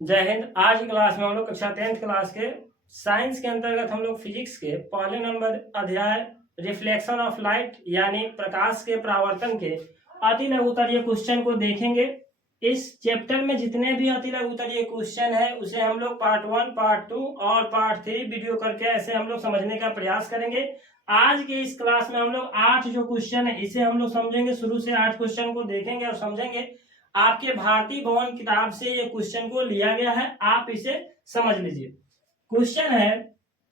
जय हिंद। आज की क्लास में हम लोग कक्षा 10th क्लास के साइंस के अंतर्गत हम लोग फिजिक्स के पहले नंबर अध्याय रिफ्लेक्शन ऑफ लाइट यानी प्रकाश के परावर्तन के अति लघुत्तरीय क्वेश्चन को देखेंगे। इस चैप्टर में जितने भी अति लघुत्तरीय क्वेश्चन है उसे हम लोग पार्ट 1, पार्ट 2 और पार्ट 3 वीडियो करके ऐसे हम लोग समझने का प्रयास करेंगे। आज के इस क्लास में हम लोग 8 जो क्वेश्चन है इसे हम लोग समझेंगे। शुरू से 8 क्वेश्चन को देखेंगे और समझेंगे। आपके भारतीय भवन किताब से ये क्वेश्चन को लिया गया है, आप इसे समझ लीजिए। क्वेश्चन है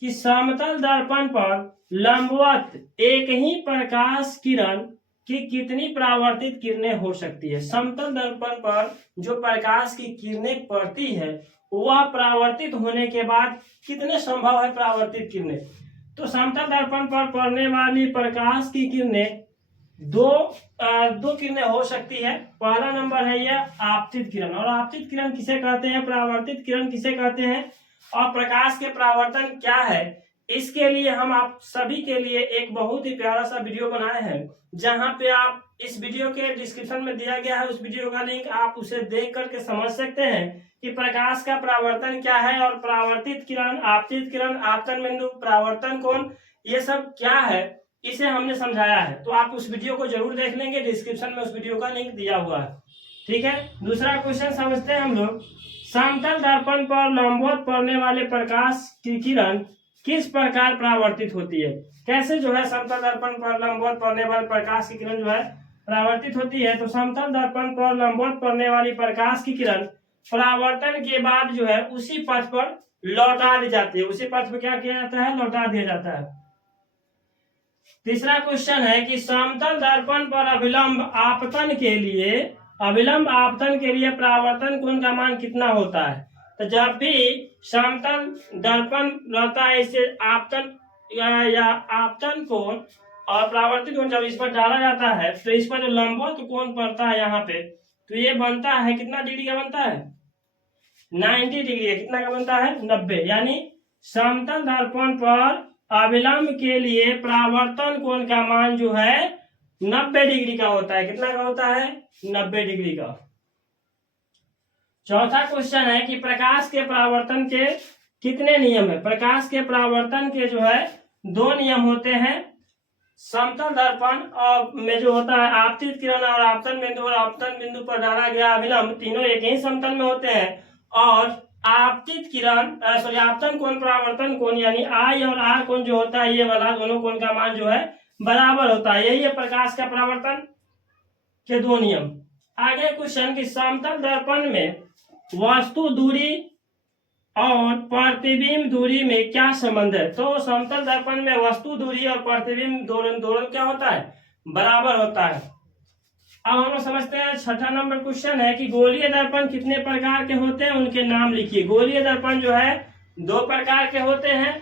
कि समतल दर्पण पर लंबवत एक ही प्रकाश किरण की कितनी परावर्तित किरणें हो सकती है। समतल दर्पण पर जो प्रकाश की किरणें पड़ती है वह परावर्तित होने के बाद कितने संभव है परावर्तित किरणें। तो समतल दर्पण पर पड़ने वाली प्रकाश की किरणें दो किरणें हो सकती है। पहला नंबर है यह आपतित किरण, और आपतित किरण किसे कहते हैं, परावर्तित किरण किसे कहते हैं, और प्रकाश के परावर्तन क्या है। इसके लिए हम आप सभी के लिए एक बहुत ही प्यारा सा वीडियो बनाए हैं, जहां पे आप इस वीडियो के डिस्क्रिप्शन में दिया गया है उस वीडियो का लिंक, आप उसे देख करके समझ सकते हैं कि प्रकाश का परावर्तन क्या है और परावर्तित किरण, आपतित किरण, आपतन बिंदु, परावर्तन कोण, ये सब क्या है, इसे हमने समझाया है। तो आप उस वीडियो को जरूर देख लेंगे, डिस्क्रिप्शन में उस वीडियो का लिंक दिया हुआ है। ठीक है, दूसरा क्वेश्चन समझते हैं हम लोग। समतल दर्पण पर लंबवत पड़ने वाले प्रकाश की किरण किस प्रकार परावर्तित होती है। कैसे जो है समतल दर्पण पर लंबवत पड़ने वाले प्रकाश की किरण जो है परावर्तित होती है। तो समतल दर्पण पर लंबवत पड़ने वाली प्रकाश की किरण परावर्तन के बाद जो है उसी पथ पर लौटा दी जाती है। उसी पथ पर क्या किया जाता है, लौटा दिया जाता है। तीसरा क्वेश्चन है कि समतल दर्पण पर अभिलंब आपतन के लिए परावर्तन कोण का मान कितना होता है। तो जब भी समतल दर्पण रहता है इसे आपतन या आपतन कोण और परावर्तित कोण जब इस पर डाला जाता है तो इस पर जो लंबवत कोण पड़ता है यहाँ पे, तो ये बनता है कितना डिग्री का बनता है, 90 डिग्री। कितना का बनता है, 90। यानी समतल दर्पण पर अभिलंब के लिए परावर्तन कोण का मान जो है 90 डिग्री का होता है। कितना का होता है, 90 डिग्री का। चौथा क्वेश्चन है कि प्रकाश के परावर्तन के कितने नियम है। प्रकाश के परावर्तन के जो है 2 नियम होते हैं। समतल दर्पण और में जो होता है आपतित किरण और आपतन बिंदु पर डाला गया अभिलंब, तीनों एक ही समतल में होते हैं। और आपतित किरण आपतन कोण परावर्तन कोण यानी आई और आर कोण जो होता है, ये वाला दोनों कोण का मान जो है बराबर होता है। यही है प्रकाश का परावर्तन के 2 नियम। आगे क्वेश्चन की समतल दर्पण में वस्तु दूरी और प्रतिबिंब दूरी में क्या संबंध है। तो समतल दर्पण में वस्तु दूरी और प्रतिबिंब दोनों क्या होता है, बराबर होता है। अब हम लोग समझते हैं छठा नंबर क्वेश्चन है कि गोलीय दर्पण कितने प्रकार के होते हैं, उनके नाम लिखिए। गोलीय दर्पण जो है 2 प्रकार के होते हैं।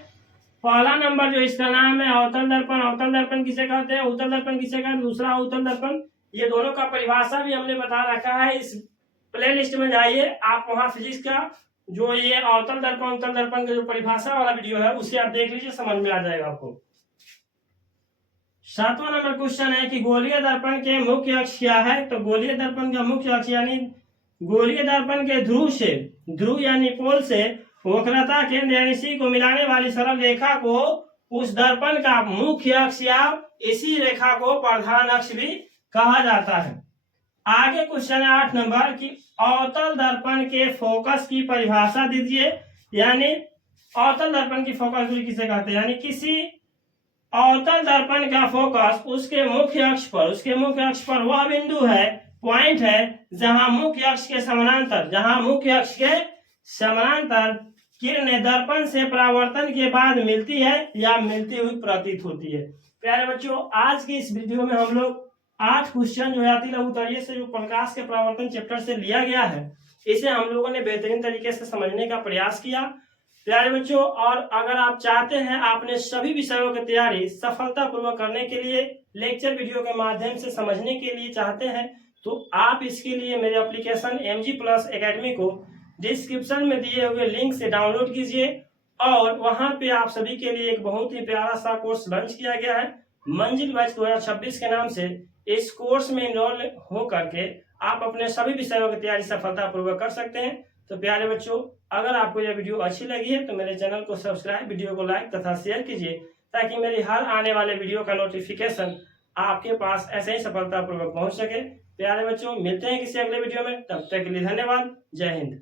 पहला नंबर जो इसका नाम है अवतल दर्पण। अवतल दर्पण किसे कहते हैं, उत्तल दर्पण किसे कहते हैं, दूसरा उत्तल दर्पण। ये दोनों का परिभाषा भी हमने बता रखा है, इस प्ले लिस्ट में जाइए आप, वहां फिजिक्स का जो ये अवतल दर्पण उत्तल दर्पण का जो परिभाषा वाला वीडियो है उसे आप देख लीजिए, समझ में आ जाएगा आपको। 7वां नंबर क्वेश्चन है कि गोलीय दर्पण के मुख्य अक्ष क्या है। तो गोलीय दर्पण का मुख्य अक्ष यानी गोलीय दर्पण के ध्रुव यानी पोल से वक्रता केंद्र यानी सी को मिलाने वाली सरल रेखा को उस दर्पण का मुख्य अक्ष या इसी रेखा को प्रधान अक्ष भी कहा जाता है। आगे क्वेश्चन है 8 नंबर की अवतल दर्पण के फोकस की परिभाषा दीजिए। यानी अवतल दर्पण की फोकस दूरी किसे कहते हैं, यानी किसी अवतल दर्पण का फोकस उसके मुख्य अक्ष पर वह बिंदु है, पॉइंट है, जहां मुख्य अक्ष के समानांतर किरणें दर्पण से परावर्तन के बाद मिलती है या मिलती हुई प्रतीत होती है। प्यारे बच्चों, आज की इस वीडियो में हम लोग 8 क्वेश्चन जो है अति लघुत्तरीय से जो प्रकाश के परावर्तन चैप्टर से लिया गया है, इसे हम लोगों ने बेहतरीन तरीके से समझने का प्रयास किया। प्यारे बच्चों, और अगर आप चाहते हैं आपने सभी विषयों की तैयारी सफलतापूर्वक करने के लिए, लेक्चर वीडियो के माध्यम से समझने के लिए चाहते हैं, तो आप इसके लिए मेरे एप्लीकेशन MG प्लस एकेडमी को डिस्क्रिप्शन में दिए हुए लिंक से डाउनलोड कीजिए। और वहां पे आप सभी के लिए एक बहुत ही प्यारा सा कोर्स लॉन्च किया गया है, मंजिल बैच 2026 के नाम से। इस कोर्स में इनरोल हो करके आप अपने सभी विषयों की तैयारी सफलतापूर्वक कर सकते हैं। तो प्यारे बच्चों, अगर आपको यह वीडियो अच्छी लगी है तो मेरे चैनल को सब्सक्राइब, वीडियो को लाइक तथा शेयर कीजिए, ताकि मेरी हर आने वाले वीडियो का नोटिफिकेशन आपके पास ऐसे ही सफलतापूर्वक पहुंच सके। प्यारे बच्चों, मिलते हैं किसी अगले वीडियो में, तब तक के लिए धन्यवाद। जय हिंद।